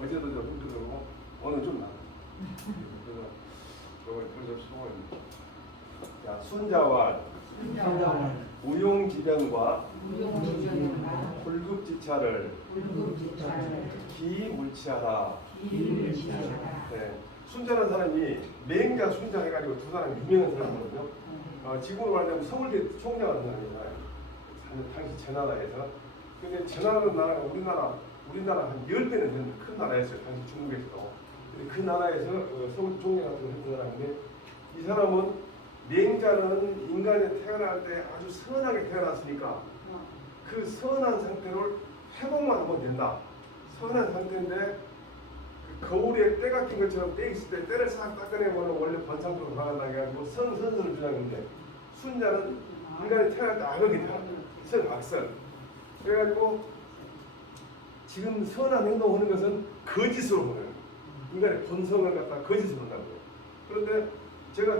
어제도 좀 힘들고 오늘 좀 나아. 그래서 저걸 그래서 수고했는데. 자, 순자와 우용지변과 불급지차를 기물치하라. 네. 순자라는 사람이 맹자 순자 해가지고 두 사람이 유명한 사람이거든요. 지금으로 말하자면 서울대 총장하는 사람이잖아요. 당시 제나라에서. 근데 제나라는 나라가 우리나라 한 10배는 되는 큰 나라였어요. 당시 중국에서도. 근데 그 나라에서 서울 총장 같은 걸 했던 사람인데, 이 사람은 맹자는 인간이 태어날 때 아주 선하게 태어났으니까 그 선한 상태를 회복만 하면 된다. 선한 상태인데 그 거울에 때가 낀 것처럼 때 있을 때 때를 싹 닦아내면 원래 번창으로 나간다고 해가지고 선선을 주장했는데, 순자는 인간이 태어날 때 악하게 태어났다. 선악선. 그래가지고 지금 선한 행동을 하는 것은 거짓으로 보는 거예요. 인간의 본성을 갖다 거짓으로 한다고요. 그런데 제가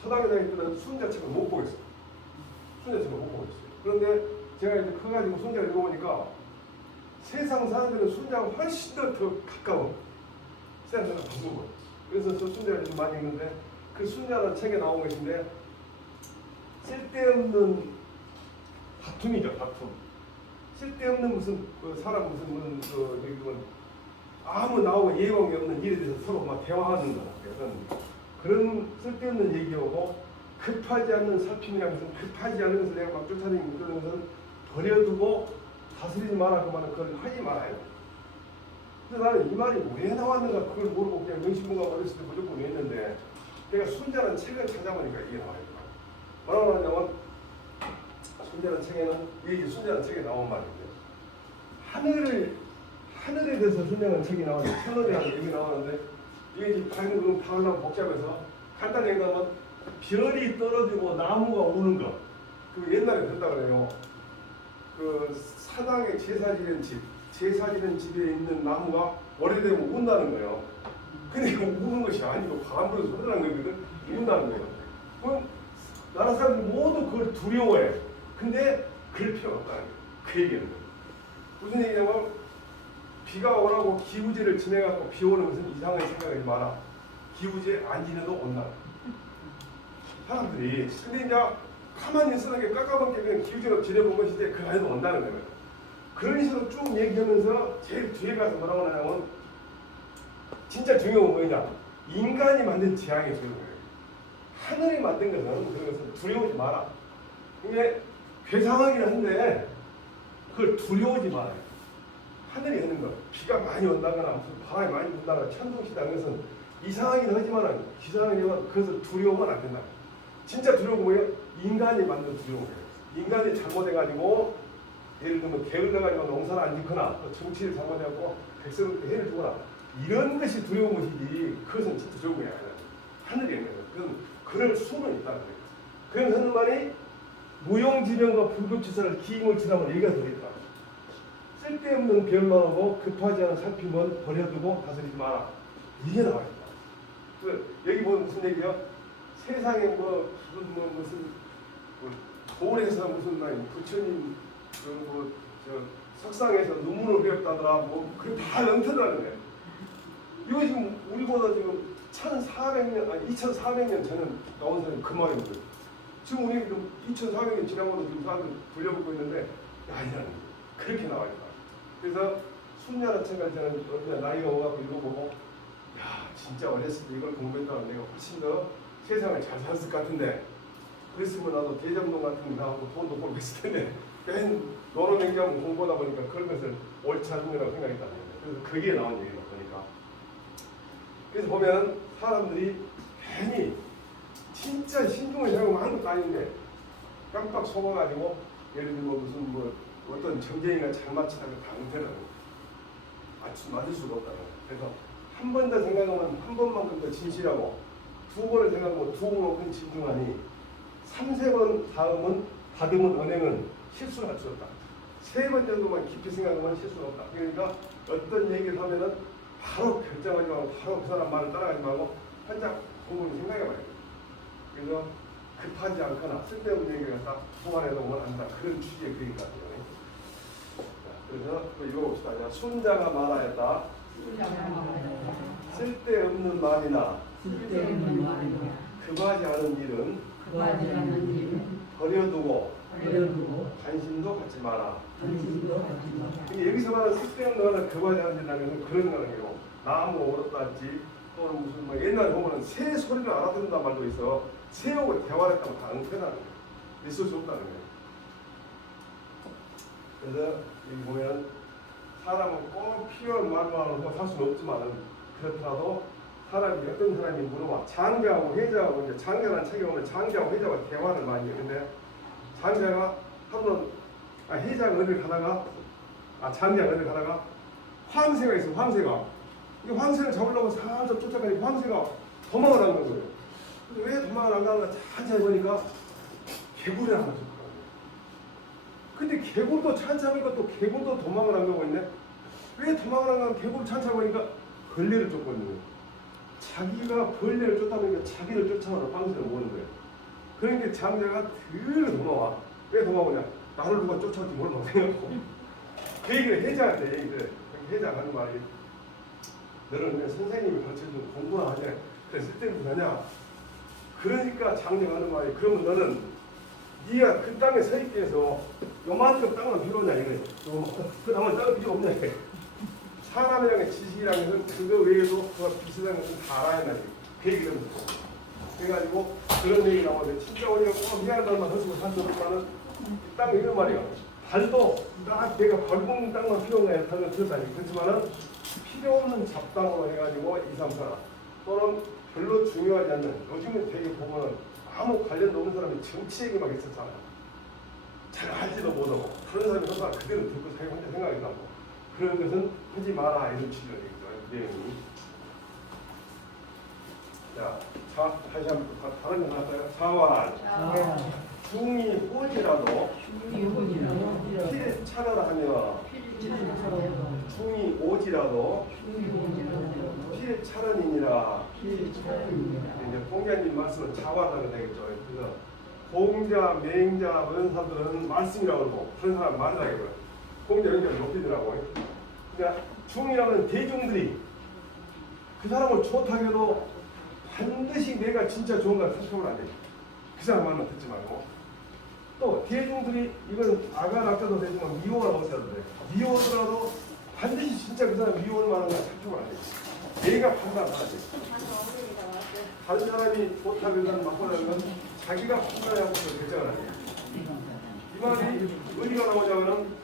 서당에 다닐 때는 순자책을 못 보겠어요. 순자책을 못 보겠어요. 그런데 제가 이제 커가지고 순자를 읽어보니까 세상 사람들은 순자가 훨씬 더 가까워. 세상 사람 방법은. 그래서 저 순자를 좀 많이 읽는데, 그 순자라는 책에 나온 것인데 쓸데없는 다툼이죠, 다툼. 쓸데없는 무슨 사람 무슨 아무 나오고 예방이 없는 일에 대해서 서로 막 대화하는 거. 그런 쓸데없는 얘기하고, 급하지 않는 살핌이라는 것은 급하지 않은 것을 내가 막 쫓아다니고 그러는 것은 버려두고 다스리지 마라. 그 말은 그걸 하지 말아요. 근데 나는 이 말이 왜 나왔는가 그걸 모르고 그냥 명심문가 어렸을 때 무조건 외웠는데, 내가 순자라는 책을 찾아보니까 이게 나와요. 뭐라고 하냐면, 순자라는 책에는, 이게 순자라는 책에 나온 말인데, 하늘에 대해서 순자라는 책이 나오는데, 천원이라는 얘기 나오는데, 이게 지금 방금 다하려면 복잡해서 간단히 얘기하면, 별이 떨어지고 나무가 우는 거. 그 옛날에 그랬다 그래요. 그 사당에 제사 지는 집에 있는 나무가 오래되면 운다는 거예요. 근데 이거 우는 것이 아니고 바람 불어서 흐르는 거거든. 운다는 거예요. 그럼 나라 사람들 모두 그걸 두려워해. 근데 그럴 필요가 없다는 거예요. 그 얘기는. 무슨 얘기냐면, 비가 오라고 기우제를 지내갖고 비 오는 것은 이상하게 생각하지 마라. 기우제 안 지내도 온다. 사람들이. 근데 이제 가만히 있으라게 깎아먹게 그냥 기우제로 지내본 것인데 그 안에도 온다는 거예요. 그런 식으로 쭉 얘기하면서 제일 뒤에 가서 뭐라고 하냐면, 진짜 중요한 건 뭐냐, 인간이 만든 재앙이 중요한 거예요. 하늘이 만든 것은 그런 것은 두려워하지 마라. 이게 괴상하긴 한데 그걸 두려워하지 말아요. 하늘이 하는 것, 비가 많이 온다거나 무슨 바람이 많이 분다거나 천둥치다는 것은 이상하긴 하지만 기상하지만 그것을 두려워하면 안 된다. 진짜 두려운 거예요. 인간이 만든 두려운 거예요. 인간이 잘못해가지고, 예를 들면 게을러가지고 농사를 안 짓거나 정치를 잘못해갖고 백성한테 해를 주거나 이런 것이 두려운 것이지, 그것은 진짜 두려운 게 아니라 하늘이 하는 거예요. 그건 그럴 수는 있다는 거예요. 그런 하는 말이 무용지변과 불급지사를 기임을 지나면 얘기가 되겠다. 쓸데없는 변망하고 급하지 않은 살핌은 버려두고 다스리지 마라. 이게 나와 있다. 여기 보면 무슨 얘기야? 세상에 무슨 도원에서 무슨 부처님 석상에서 눈물을 흘렸다더라. 그게 다 엉터리라는 거예요. 이거 지금 우리보다 지금 1400년, 아니 2400년 전에 나온 사람이 그 말이거든요. 지금 우리 2400년 지나고도 지금 사람들 돌려보고 있는데 아니라는 거예요. 그렇게 나와 있다. 그래서 순자라는 책을 저는 나이가 오가고 읽어보고, 야, 진짜 어렸을 때 이걸 공부했다면 내가 훨씬 더 세상을 잘 살았을 것 같은데, 그랬으면 나도 대장동 같은 거 나오고 돈도 벌고 있을 텐데, 맨 노노맹장 공부하다 보니까 그런 것을 옳지 않은 거라고 생각이 나요. 그래서 그게 나온 얘기다 보니까. 그래서 보면 사람들이 괜히 진짜 신중을 하고 한 것도 아닌데 깜빡 속아가지고, 예를 들면 무슨 어떤 정쟁이가 잘 맞추다가 당대라고 맞을 수가 없다는 거예요. 그래서 한 번 더 생각하면 한 번만큼 더 진실하고, 두 번을 생각하면 두 번만큼 진중하니, 3~4번 다음은 다듬은 언행은 실수를 할 수 없다. 3번 정도만 깊이 생각하면 실수가 없다. 그러니까 어떤 얘기를 하면은 바로 결정하지 말고 바로 그 사람 말을 따라가지 말고 혼자 공부를 생각해봐야 돼. 그래서 급하지 않거나 쓸데없는 얘기를 갖다 소환해서 오면 안 된다. 그런 취지의 글인 것 같아요. 그래서 또 읽어봅시다. 순자가 말하였다. 말이나 쓸데없는 말이나 급하지 않은 일은 급하지 않은 일은 버려두고 관심도 갖지 마라. 관심도 갖지 마라. 이게 여기서 말하는 쓸데없는 거나 급하지 않은 일이라는 그런 거예요. 나무 오르다지 또는 무슨 뭐 옛날에 보면은 새 소리를 알아듣는다는 말도 있어. 새하고 대화를 했다면 다 엉켜나는 거예요. 있을 수 없다는 거예요. 그래서 여기 보면 사람은 꼭 필요한 말만 하고 살 수는 없지만은 그렇더라도 사람이 어떤 사람이 물어봐. 장자하고 회자하고 이제 장자라는 책에 보면 장자하고 회자가 대화를 많이 해요. 근데 장자가 한번 회자가 어딜 가다가 장자가 어딜 가다가 황새가 있어. 황새가 이 황새를 잡으려고 살짝 쫓아가니 황새가 도망을 안 간 거예요. 근데 왜 도망을 안 가는가 천천히 보니까 개구리를 하나 쫓아가는 거예요. 근데 개구리도 천천히 보니까 또 개구리도 도망을 안 가고 있네. 왜 도망을 안 가면 개구리 천천히 보니까 벌레를 쫓거든요. 자기가 벌레를 쫓다 보니까 자기를 쫓아오는 황새를 모는 거예요. 그러니까 장자가 늘 도망와. 왜 도망오냐? 나를 누가 쫓아올지 모르고 생각하고. 그 얘기를 해자한테 얘기를 해자가 하는 말이 너는 그냥 선생님이 가르쳐준 공부나 하냐? 그래 쓸데없는 거냐? 그러니까 장자가 하는 말이 그러면 너는 네가 그 땅에 서 있기 위해서 요만큼 땅만 필요하냐 이거예요. 그 나머지 땅은 필요 없냐 이거예요. 사람이라는 지식이라는 것은 그거 외에도 그와 비슷한 것은 다 알아야 한다. 그 얘기를 듣고. 그래가지고 그런 얘기 나오는데 진짜 우리가 꼭 미안하다는 말 하시고 산소로만은 이 땅에 이런 말이야. 발도 딱 내가 밟은 땅만 필요한가요? 하는 그렇다니. 그렇지만은 필요 없는 잡담으로 해가지고 2, 3, 4 또는 별로 중요하지 않는 요즘에 되게 보면은 아무 관련도 없는 사람이 정치 얘기만 했었잖아요. 잘 알지도 못하고 다른 사람이 항상 그대로 듣고 자기 혼자 생각이 나고 그런 것은 하지 마라 이런 취지가 되겠죠. 내용이. 자, 다시 한번 다른 거 나왔어요. 자완 중이 오지라도 필 차라하며 중이 오지라도 필 차라니니라. 이제 공자님 말씀은 자완하게 되겠죠. 그래서 공자, 맹자, 이런 사람들은 말씀이라고 그러고 다른 사람 말이라고 해요. 공자 연결 높이더라고요. 그러니까 중이라는 대중들이 그 사람을 좋다해도 반드시 내가 진짜 좋은가 살펴보면 안 돼요. 그 사람 말만 듣지 말고. 또 대중들이 이건 아가락자도 되지만 미워가 나오셔도 돼요. 미워더라도 반드시 진짜 그 사람 미워를 말하는 걸 살펴보면 안 돼요. 내가 판단하야 돼요. 다른 사람이 좋다고 하는 맞고라는 건 자기가 판단하고 결정을 안 해요. 이 말이 어디가 나오자면은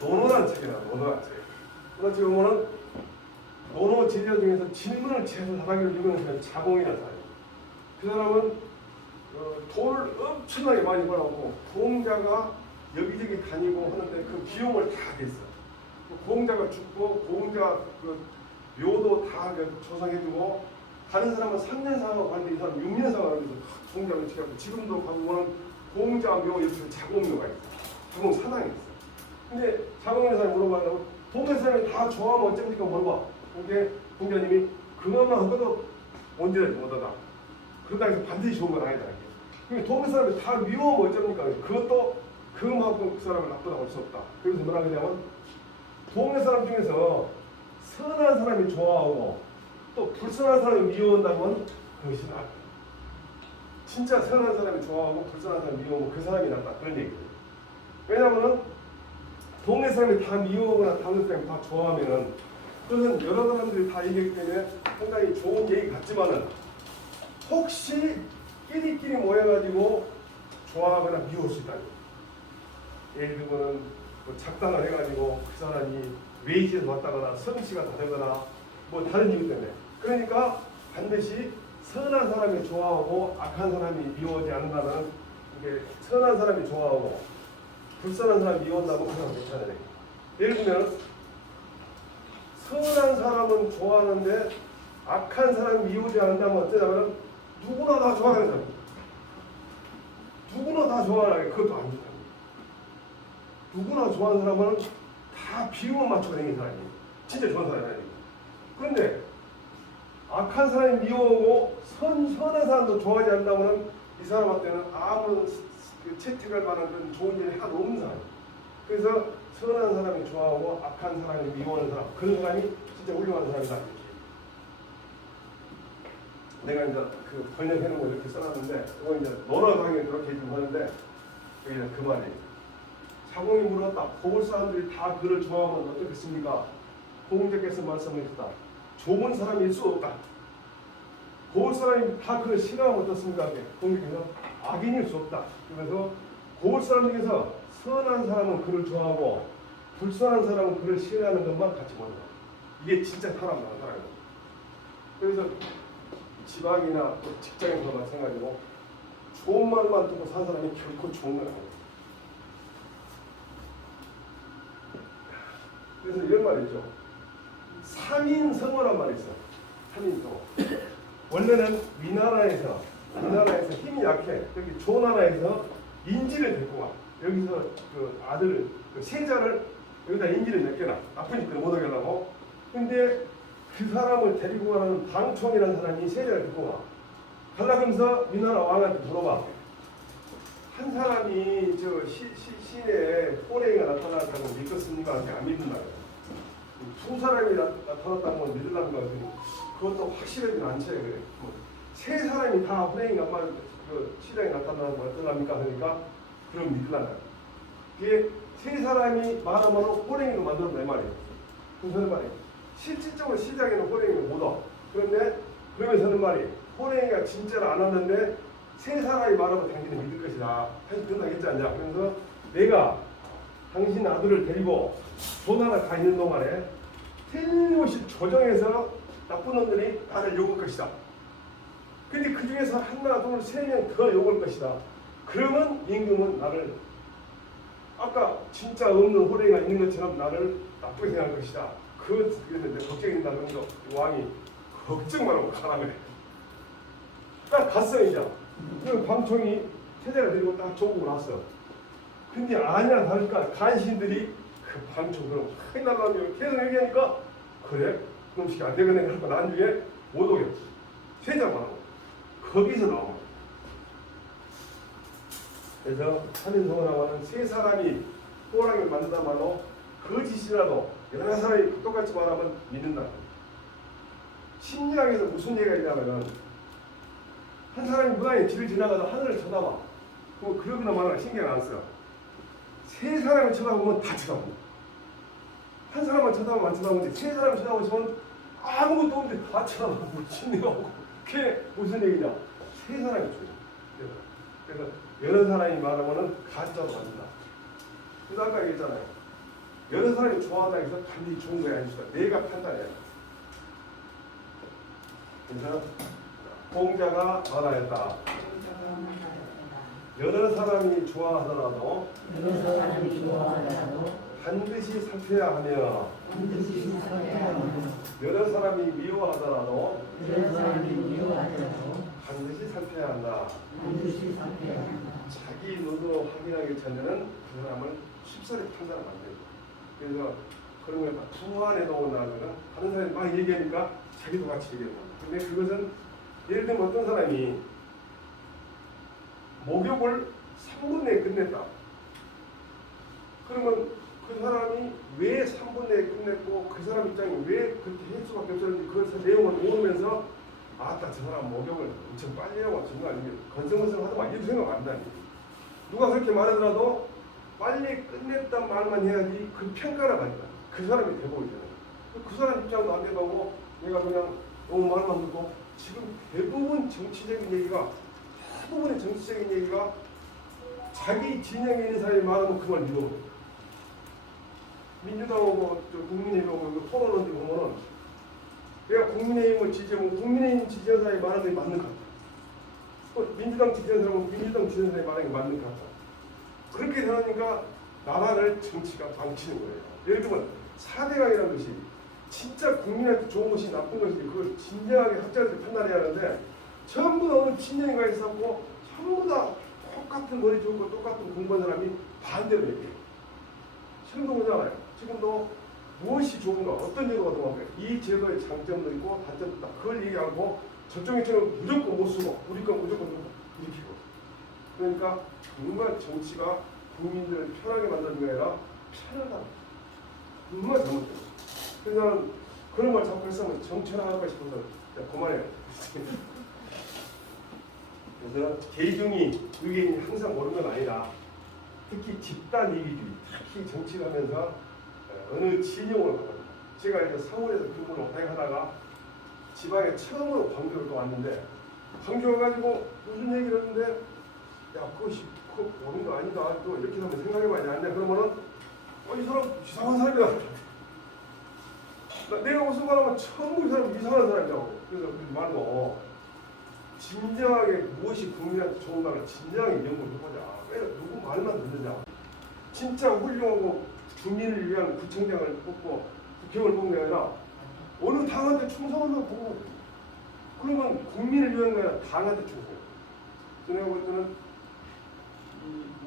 논어란 책이나 논어란 책. 그렇지 보면은 논어 제자 중에서 질문을 제일 잘하기로 유명한 사람이 자공이라는 사람이에요. 그 사람은 돈을 엄청나게 많이 벌어갖고 공자가 여기저기 다니고 하는데 그 비용을 다 냈어. 공자가 죽고 공자 그 묘도 다 조성해주고 다른 사람은 3년 상하고 하는데 이 사람 6년 상하고 해서 공자를 치갖고 지금도 가보면 공자 묘 옆에 자공묘가 있어. 자공 사당이 있어. 근데 자공이라는 사람이 물어봐요. 동네 사람이 다 좋아하면 어쩌니까 물어봐. 그게 공자님이 그것만 하고도 언제든지 못하다. 그러다 해서 반드시 좋은 건 아니다. 그러니까 동네 사람이 다 미워하면 어쩌니까 그것도 그만큼 그 사람을 나쁘다고 할 수 없다. 그래서 뭐라 그러냐면 동네 사람 중에서 선한 사람이 좋아하고 또 불선한 사람이 미워한다면 그것이 낫다. 진짜 선한 사람이 좋아하고 불선한 사람이 미워하면 그 사람이 낫다. 그런 얘기예요. 왜냐하면 동네 사람이 다 미워하거나 다른 사람이 다 좋아하면은 그것은 여러 사람들이 다 얘기하기 때문에 상당히 좋은 얘기 같지만은 혹시 끼리끼리 모여가지고 좋아하거나 미워할 수 있다. 예를 들면은 뭐 작당을 해가지고 그 사람이 외지에서 왔다거나 성씨가 다르거나 뭐 다른 이유 때문에 그러니까 반드시 선한 사람이 좋아하고 악한 사람이 미워하지 않는다는 이게 선한 사람이 좋아하고 불선한 사람이 미워한다고 그 사람 괜찮아요. 예를 들면 선한 사람은 좋아하는데 악한 사람이 미워하지 않는다면 어쩌냐면 누구나 다 좋아하는 사람. 누구나 다 좋아하는 그것도 안 좋다. 누구나 좋아하는 사람은 다 비율을 맞추고 다니는 사람이에요. 진짜 좋은 사람이 아니에요. 그런데 악한 사람이 미워하고 선한 사람도 좋아하지 않는다면 이 사람한테는 아무 채택할 만한 그런 좋은 일이 하나도 없는 사람이에요. 그래서 선한 사람이 좋아하고 악한 사람이 미워하는 사람 그런 사람이 진짜 훌륭한 사람이다. 내가 이제 그 번역해 놓은 거 이렇게 써놨는데 이거 이제 논어 강의 그렇게 좀 하는데 여기는 그 말이에요. 자공이 물었다. 고을 사람들이 다 그를 좋아하면 어떻겠습니까? 공자께서 말씀하셨다. 좋은 사람일 수 없다. 고을 사람이 다 그를 싫어하면 어떻습니까? 공자께서 악인일 수 없다. 그래서 고을 사람 중에서 선한 사람은 그를 좋아하고 불선한 사람은 그를 싫어하는 것만 같이 보는 거야. 이게 진짜 사람이야, 사람이야. 그래서 지방이나 또 직장에서 마찬가지고 좋은 말만 듣고 산 사람이 결코 좋은 건 아니야. 그래서 이런 말이 있죠. 삼인성어란 말이 있어. 삼인성어. 원래는 위나라에서 힘이 약해. 여기 조나라에서 인지를 데리고 와. 여기서 그 아들 그 세자를 여기다 인지를 맡겨놔. 아픈 짓을 못 하게 하려고. 근데 그 사람을 데리고 가는 방총이라는 사람이 세자를 데리고 와. 갈라면서 위나라 왕한테 물어봐. 한 사람이 저 시내에 호랭이가 나타났다고 믿겠습니까? 안 믿는다. 두 사람이 나타났다는 건 믿으려는 거 같으니 그것도 확실하진 않죠. 그래. 세 사람이 다 호랭이가 그 시장에 나타나는 거 어떠합니까? 그러니까 그럼 믿으려는 거야. 이게 세 사람이 말하면 호랭이로 만들었다 이 말이에요. 무슨 말이에요? 실질적으로 시장에는 호랭이를 못 와. 그런데 그러면서는 말이에요. 호랭이가 진짜로 안 왔는데 세 사람이 말하면 당신은 믿을 것이다. 사실 끝나겠지 않냐. 그래서 내가 당신 아들을 데리고 조나라 가 있는 동안에 틀림없이 조정해서 나쁜 놈들이 나를 욕을 것이다. 근데 그 중에서 하나, 둘, 세 명 더 욕을 것이다. 그러면 임금은 나를 아까 진짜 없는 호랭이가 있는 것처럼 나를 나쁘게 생각할 것이다. 그랬는데 걱정이 된다. 그러면서 왕이 걱정 말고 가라 그래. 딱 갔어 이제. 그 방총이 태자를 데리고 딱 조국을 왔어. 근데 아니야 다를까 간신들이 그 방총 그럼 큰일 날라면 계속 얘기하니까 그래? 그럼 시기 안 되겠네 하고 나중에 못 오겠지. 세자만 하고 거기서 나온 거야. 그래서 삼인성어라고 하는 세 사람이 호랑이를 만든다 말로 거짓이라도 여러 사람이 똑같이 말하면 믿는다. 심리학에서 무슨 얘기가 있냐면은 한 사람이 무당의 길을 지나가다 하늘을 쳐다봐. 그러거나 말하나 신경 안 써. 세 사람을 쳐다보면 다 쳐다본다. 한 사람만 쳐다보면 안 쳐다보는데 세 사람을 쳐다보시면 아무것도 없는데 다 쳐다보고 신경하고 그게 무슨 얘기냐. 세 사람이 쳐요. 그래서 여러 사람이 말하면 가짜로 만든다. 그래서 아까 얘기했잖아요. 여러 사람이 좋아한다 해서 반드시 좋은 거야 아니니까 내가 판단해야 돼. 그래서 공자가 말하였다. 여러 사람이 좋아하더라도 반드시 살펴야 하며 여러 사람이 미워하더라도 반드시 살펴야 한다. 자기 눈으로 확인하기 전에는 그 사람을 쉽사리 판단하면 안 된다. 그래서 그런 걸 부안에 넣어놔서는 다른 사람이 막 얘기하니까 자기도 같이 얘기한다. 근데 그것은 예를 들면 어떤 사람이 목욕을 3분 내에 끝냈다. 그러면 그 사람이 왜 3분 내에 끝냈고 그 사람 입장이 왜 그렇게 할 수밖에 없었는지 그것을 내용을 모으면서 아따 저 사람 목욕을 엄청 빨리 하고 정말 건성건성하더만 이런 생각 안 나니. 누가 그렇게 말하더라도 빨리 끝냈단 말만 해야지 그 평가를 받는다. 그 사람이 대부분이잖아요. 그 사람 입장도 안 돼가고 내가 그냥 너무 말만 듣고 지금 대부분의 정치적인 얘기가 자기 진영에 있는 사람이 말하면 그걸 믿어. 민주당하고 국민의힘하고 토론하는데 보면은 내가 국민의힘을 지지하면 국민의힘 지지하는 사람이 말하는 게 맞는 것 같아. 또 민주당 지지하는 사람은 민주당 지지하는 사람이 말하는 게 맞는 것 같아. 그렇게 되니까 나라를 정치가 망치는 거예요. 예를 들면 4대강이라는 것이 진짜 국민한테 좋은 것이 나쁜 것인지 그걸 진지하게 학자들이 판단해야 하는데 전부 다 어느 진영에 있었고 전부 다 똑같은 머리 좋고 똑같은 공부한 사람이 반대로 얘기해요. 지금도 보잖아요. 지금도 무엇이 좋은가 어떤 제도가 더 좋은가 이 제도의 장점도 있고 단점도 있다. 그걸 얘기하고 저쪽에 무조건 못 쓰고 우리 건 무조건 이렇게 고 그러니까 정말 정치가 국민들을 편하게 만드는 게 아니라 편하다. 정말 잘못돼요. 그래서 나는 그런 말 자꾸 했으면 정치나 할까 싶어서 그만해요. 그래서 계중이 의견이 항상 옳은 건 아니다. 특히 집단 이기주의, 특히 정치를 하면서 어느 진영으로 가거든요. 제가 이제 서울에서 근무를 오래 하다가 지방에 처음으로 광주를 또 왔는데 광주 와가지고 무슨 얘기를 했는데 야 그것이 그거 옳은 거 아니다. 또 이렇게 한번 생각해봐야 안 돼. 그러면은 이 사람 이상한 사람이다. 내가 무슨 말하면 전부 이 사람 이상한 사람이라고. 그래서 그러지 말고 진정하게 무엇이 국민한테 좋은가를 진정하게 연구를 해보자. 왜 누구 말만 듣느냐. 진짜 훌륭하고 주민을 위한 구청장을 뽑고 국회의원을 뽑는 게 아니라 어느 당한테 충성을 하고 그러면 국민을 위한 게 아니라 당한테 충성. 내가 볼 때는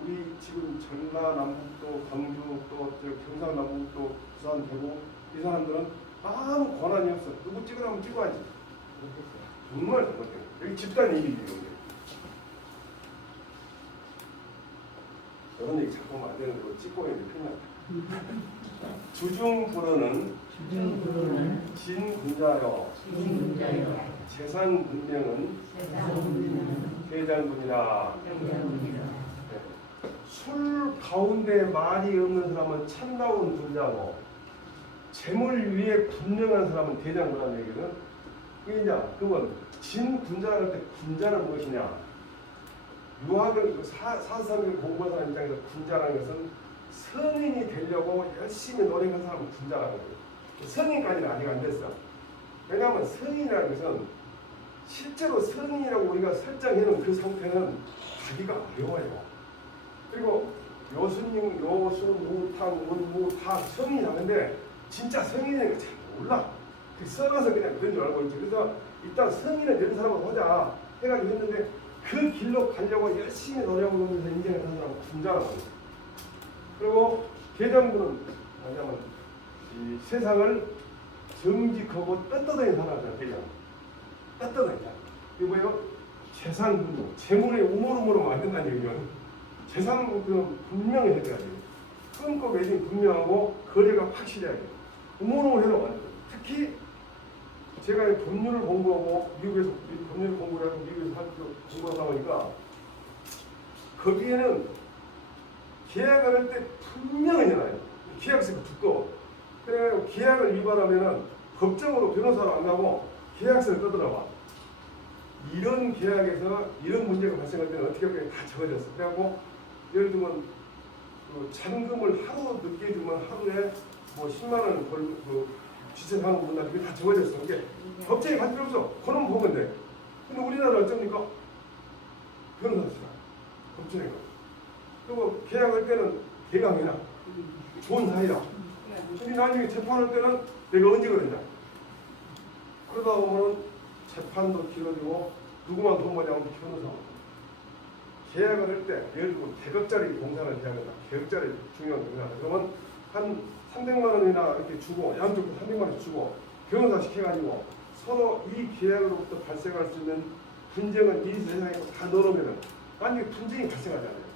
우리 지금 전라남북도, 광주, 또 경상남북도, 부산, 대구 이 사람들은 아무 권한이 없어. 누구 찍으라면 찍어야지. 정말 잘못해요. 여기 집단 얘기죠. 이런 얘기 자꾸 하면 안 되는데 이거 찍고 있는데 큰일 났다. 주중부로는 진군자여 재산분명은 회장군이라. 술 가운데 말이 없는 사람은 참다운 군자고 재물 위에 분명한 사람은 대장군이라는 얘기는 그게냐 그건 진군자라는 때 군자는 무엇이냐 유학을 사상을 공부한 사람 입장에서 군자라는 것은 성인이 되려고 열심히 노력한 사람은 군자라는 거예요. 성인까지는 아직 안 됐어. 왜냐하면 성인이라는 것은 실제로 성인이라고 우리가 설정해놓은 그 상태는 가기가 어려워요. 그리고 여수님, 여수, 무탕, 원무 다 성인이 나는데 진짜 성인이라는 걸 잘 몰라. 그 썰어서 그냥 그런 줄 알고 있지. 그래서 일단 성인을 된 사람을 보자 해가지고 했는데 그 길로 가려고 열심히 노력하면서 인생을 산 사람은 군자라고 합니다. 그리고 계장군은 뭐냐면 이 세상을 정직하고 떳떳하게 살아가는 계장. 떳떳하게. 이거 뭐예요? 재산분명. 재물에 우물우물하면 안 된다는 얘기죠. 재산분명 분명히 해줘야 돼요. 끊고 매진 분명하고 거래가 확실해야 돼요. 우물우물해도 안 돼요. 특히 제가 법률을 공부하고 미국에서 법률 공부를 하고 미국에서 공부하다 보니까 거기에는 계약을 할 때 분명히 해놔요. 계약서가 두꺼워. 그래 계약을 위반하면은 법정으로 변호사로 안 가고 계약서를 떠들어봐. 이런 계약에서 이런 문제가 발생할 때는 어떻게 할까 다 적어졌어. 그래갖고 예를 들면 그 잔금을 하루 늦게 주면 하루에 뭐 10만 원 그 지체하는 분들 그게 다 적어졌어. 이게 법정에 갈 필요 없어. 그놈 보면 돼. 근데 우리나라 어쩝니까? 변호사 시간 법정에 가. 그리고 계약할 때는 대강이나 좋은 사이다. 근데 나중에 재판할 때는 내가 언제 그랬냐. 그러다 보면 재판도 길어지고 누구만 돈 많이 하면 변호사. 계약을 할 때 예를 들면 대급짜리 공사를 해야 된다. 계급짜리 중요한 공사다. 그러면 한 300만 원이나 이렇게 주고 양쪽으로 300만 원씩 주고 변호사 시켜가지고 서로 이 계약으로부터 발생할 수 있는 분쟁은 이 세상에 다 넣어놓으면 나중에 분쟁이 발생하잖아요.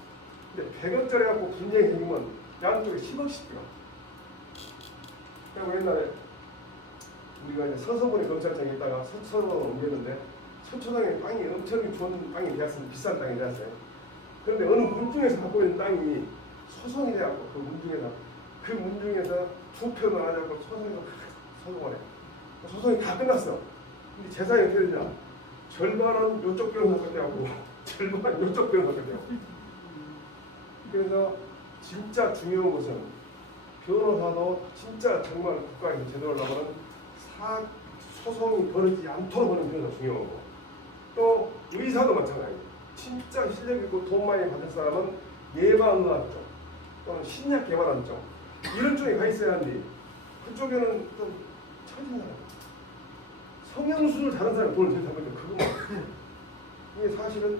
근데 100억짜리 갖고 분쟁이 생기면 양쪽에 10억씩 들어. 그리고 옛날에 우리가 이제 서서분이 검찰청에 있다가 서초동으로 옮겼는데 서초동에 땅이 엄청 좋은 땅이 되었습니다. 비싼 땅이 되었어요. 그런데 어느 문중에서 갖고 있는 땅이 소송이 돼갖고 그 문중에서 투표를 하자고 소송을 해. 소송이 다 끝났어. 근데 재산이 어떻게 되냐? 절반은 이쪽 변호사 끝내고 절반은 이쪽 변호사 끝내고. 그래서 진짜 중요한 것은 변호사도 진짜 정말 국가에서 제대로 하려면 소송이 벌어지지 않도록 하는 변호사 중요하고 또 의사도 마찬가지예요. 진짜 실력 있고 돈 많이 받을 사람은 예방의학 쪽 또는 신약 개발한 쪽 이런 쪽에 가 있어야 하는데 그쪽에는 좀 처진 사람 성형수술 잘하는 사람이 돈을 제일 잘 벌죠. 그거만 이게 사실은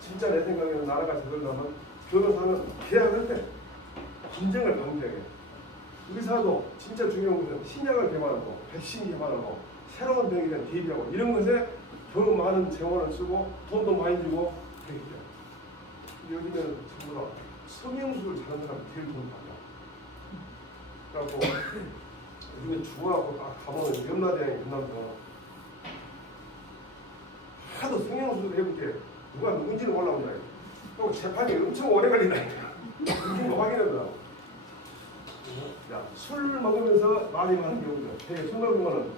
진짜 내 생각에는 나라가 제대로라면 변호사는 계약할 때 분쟁을 방지하게 의사도 진짜 중요한 것은 신약을 개발하고 백신 개발하고 새로운 병에 대한 대비하고 이런 것에 더 많은 재원을 쓰고 돈도 많이 주고 되겠죠. 여기는 전부 다 성형수술 잘하는 사람 제일 돈 받아. 그래갖고 요즘에 중하고 딱 가보면 연나대학에 끝나서 하도 성형수술 해볼게 누가 누군지는 몰라본 줄 알고. 또 재판이 엄청 오래 걸린다니까. 그거 확인하더라고. 야, 술 먹으면서 많이 하는 경우들. 되게 술 먹는 거는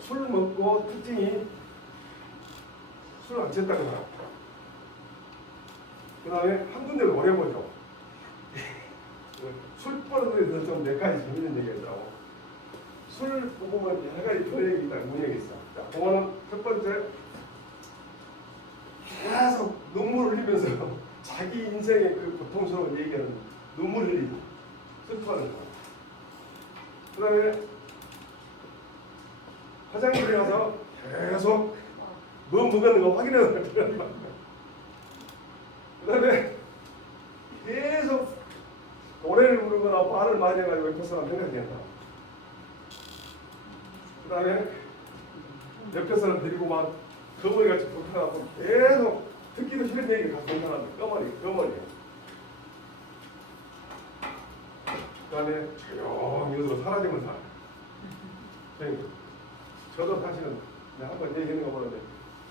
술 먹고 특징이 술 안 취했다고 해요. 그 다음에 한 군데를 오래 보죠. 술 버릇에서 좀 몇 가지 재밌는 얘기가 있더라고. 술 먹으면 여러 가지 문역이 있다. 문역이 있어. 자, 그거는 첫 번째, 계속 눈물을 흘리면서 자기 인생의 그 고통스러운 얘기하는 눈물을 흘리고 슬퍼하는 거. 그 다음에 화장실에 가서 계속 뭐 먹었는가 확인하는 거야. 그 다음에 계속 노래를 부르거나 말을 많이 해가지고 옆에 사람 생각이 된다. 그 다음에 옆에 사람 데리고 막 거머리같이 불타갖고 계속 듣기도 싫은 얘기를 가서 불타는데 거머리. 그 다음에 조용히 으로 사라지면 살아. 저도 사실은 내가 한번 얘기하는 거 보는데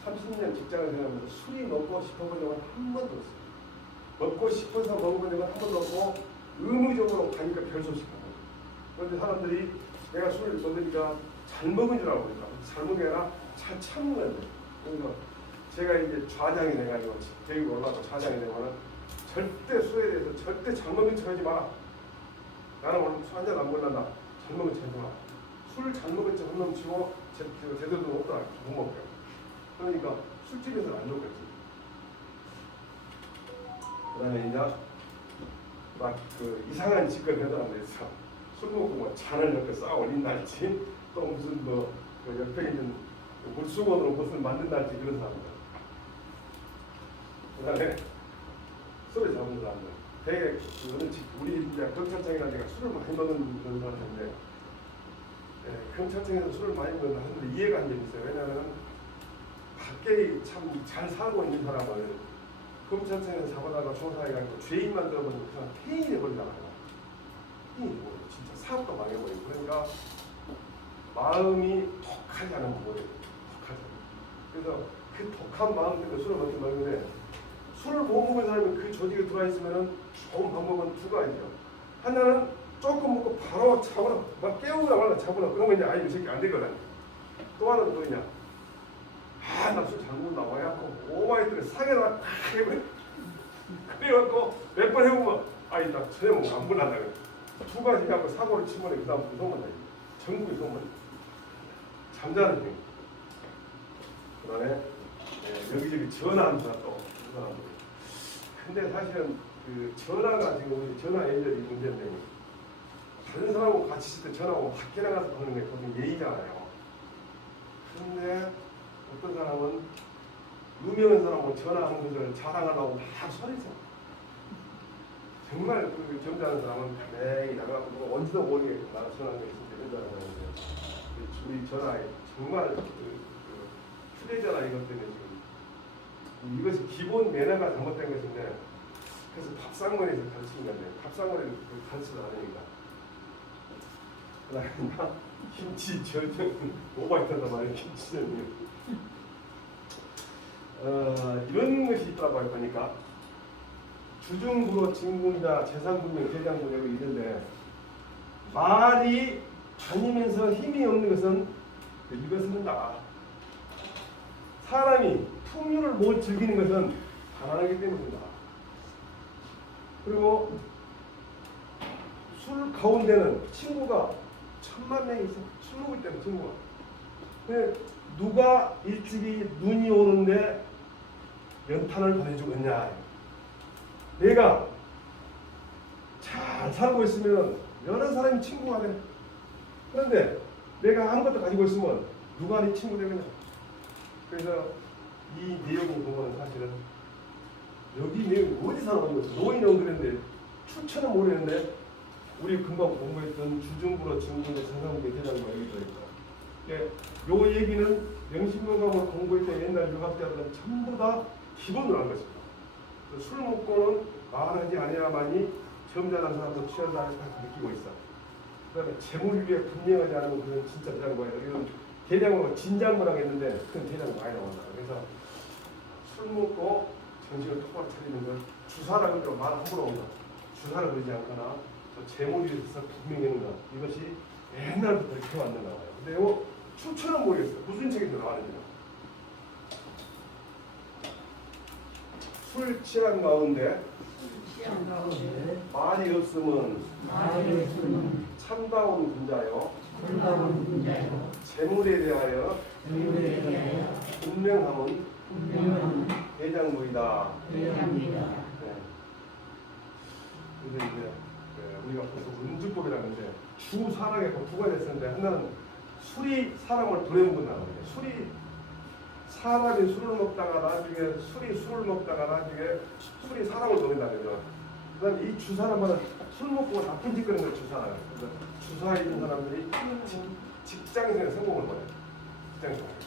30년 직장을 생각하면서 술이 먹고 싶어본 적은 한 번도 없어요. 먹고 싶어서 먹어본 적은 한 번도 없고 의무적으로 가니까 결소식하고. 그런데 사람들이 내가 술을 먹으니까 잘 먹은 줄 알고 그러니까 잘 먹은 게 아니라 잘 참는 거예요. 그래서 제가 이제 좌장이 돼가지고 대학에 올라가서 좌장이 되면은 절대 술에 대해서 절대 잘 먹은 척 하지 마라. 나는 오늘 술 한잔 안 먹는다. 잘 먹은 척 하지 마라. 술 잘 먹은 척 한 놈 치고 제대로 먹더라. 못 먹어요. 그러니까 술집에서는 안 좋겠지. 그 다음에 이제 막 그 이상한 짓거리 하던 사람들 있어. 술 먹고 뭐 잔을 옆에 쌓아 올린다든지 또 무슨 뭐 그 옆에 있는 물수건으로 무엇을 만든다든지 그런 사람들. 그 다음에 술을 잡는 사람들. 되게 우리 이제 경찰청이라는 데가 술을 많이 먹는 그런 사람인데 경찰청에서 술을 많이 먹는다 하는데 이해가 안 되겠어요. 왜냐하면 밖에 참 잘 살고 있는 사람을 검찰청에서 잡아다가 조사해가지고 죄인만 들어보면 그냥 폐인이 돼버리잖아요. 폐인이 돼버리고 진짜 사업도 망해버리고. 그러니까 마음이 독하지 않은 거예요. 독하지. 그래서 그 독한 마음 때문에 술을 먹게 먹는데 술을 못 먹은 사람이 그 조직에 들어와 있으면 좋은 방법은 두 가지죠. 하나는 조금 먹고 바로 잡으라, 막 깨우라 말라 잡으라. 그러면 이제 아이 이 새끼 안 되거든. 또 하나는 뭐냐? 나 술 잘 먹는다 와갖고 오마이트를 상에다가 딱 해버려. 그래갖고 몇 번 해보면 나 저녁 먹으면 안 불난다 그래. 두 가지 갖고 사고를 치면 그 다음 무서운다. 전국이 소문. 잠자는 중. 그 다음에 여기저기 전화하는 사람 또. 근데 사실은 그 전화가 지금 우리 전화 연결이 문제인데 다른 사람하고 같이 있을 때 전화하고 밖에 나가서 하는 게 보통 예의잖아요. 그런데 어떤 사람은 유명한 사람하고 전화하는 것을 자랑하려고 막 소리쳐. 정말 그 점잖은 사람은 매일 나가고 누가 언제도 모르게 나가 전화하는 게 진짜 점잖은 사람인데 우리 전화에 정말 휴대전화 이것 때문에 지금 이것이 기본 매너가 잘못된 것인데 그래서 밥상머리에서 가르치는 건데 밥상머리를 가르치지 않으니까 그다음에 김치 절정 오바이트하다 말이야. 김치전이 이런 것이 있다고 할 거니까 주중부로 진군자 재산분명 대장군자로 있는데 말이 다니면서 힘이 없는 것은 이것은다. 사람이 풍류를 못 즐기는 것은 가난하기 때문이다. 그리고 술 가운데는 친구가 1000만 명이 있어. 술 먹을 때는 친구가. 근데 누가 일찍이 눈이 오는데 연탄을 보내주겠냐. 내가 잘 살고 있으면 여러 사람이 친구가 돼. 그런데 내가 아무것도 가지고 있으면 누가 네 친구 되겠냐. 그래서 이 내용이 보면 사실은 여기 내용이 어디서 나온 거죠? 노인은 그랬는데 추천은 모르겠는데 우리 금방 공부했던 주중부로 진군의 세상국의 대장과 여기 들어있다. 요 얘기는 명심문감을 공부했던 옛날 유학 때들은 전부 다 기본으로 한 것입니다. 술 먹고는 말하지 아니야만이 점잖은 사람도 취하다 느끼고 있어. 그 다음에 재물 위에 분명하지 않으면 그건 진짜 대장과예요. 이런 대장으로 진장문학 했는데 그건 대장 많이 나온다. 그래서 술 먹고 정신을 똑바로 차리는 걸 주사라고 해도 말 함부로 온다. 주사를 그러지 않거나 저 재물이 있어서 분명히 하는 것. 이것이 옛날부터 이렇게 왔는 거예요. 근데 이거 추천은 모르겠어요. 무슨 책에서 나왔는지. 술 취한 가운데 시험 가운데 말이 없으면 말이 없으면 참다운 군자요. 불가운 분자요 재물에 대하여 의무에 대하여 분명함은 분명한 대장물이다. 대장이다. 네. 그래서 이제 우리가 벌써 은주법이라는데 주 사랑에 두 가지 있었는데 하나는 술이 사람을 불행분다는 거예요. 술이 사람이 술을 먹다가 나중에 술을 먹다가 나중에 술이 사람을 노린다는 거죠. 그다음 이 주사람은 술 먹고 나쁜 짓 거리는 걸 주사라요. 그래서 주사에 있는 사람들이 직장생활 성공을 못해요. 직장생활.